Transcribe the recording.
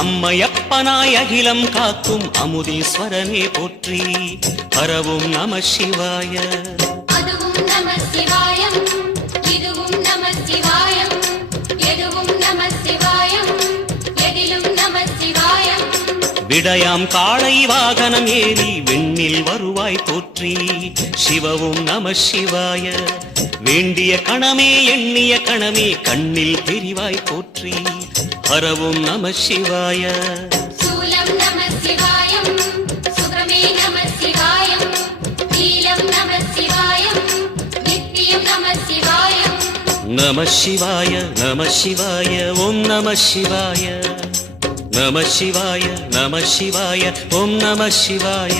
அம்மையப்பனாய் அகிலம் காக்கும் அமுதீஸ்வரனே போற்றி. பரவும் நம சிவாய. அதுவும் நம சிவாயம், இதுவும் நம சிவாயம், எதுவும் நம சிவாயம், எதிலும் நம சிவாயம். விடயாம் காளை வாகனம் ஏறி விண்ணில் வருவாய் போற்றி. சிவவும் நம சிவாய. வேண்டிய கணமே எண்ணிய கணமே கண்ணில் தெரிவாய் போற்றி. ஹரவும் நம சிவாய. சூலம் நம சிவாயம், சுகமே நம சிவாயம், நீலம் நம சிவாயம், நித்தியம் நம சிவாயம். நம சிவாய நம சிவாய ஓம் நம சிவாய. நம சிவாய நம சிவாய ஓம் நம சிவாய.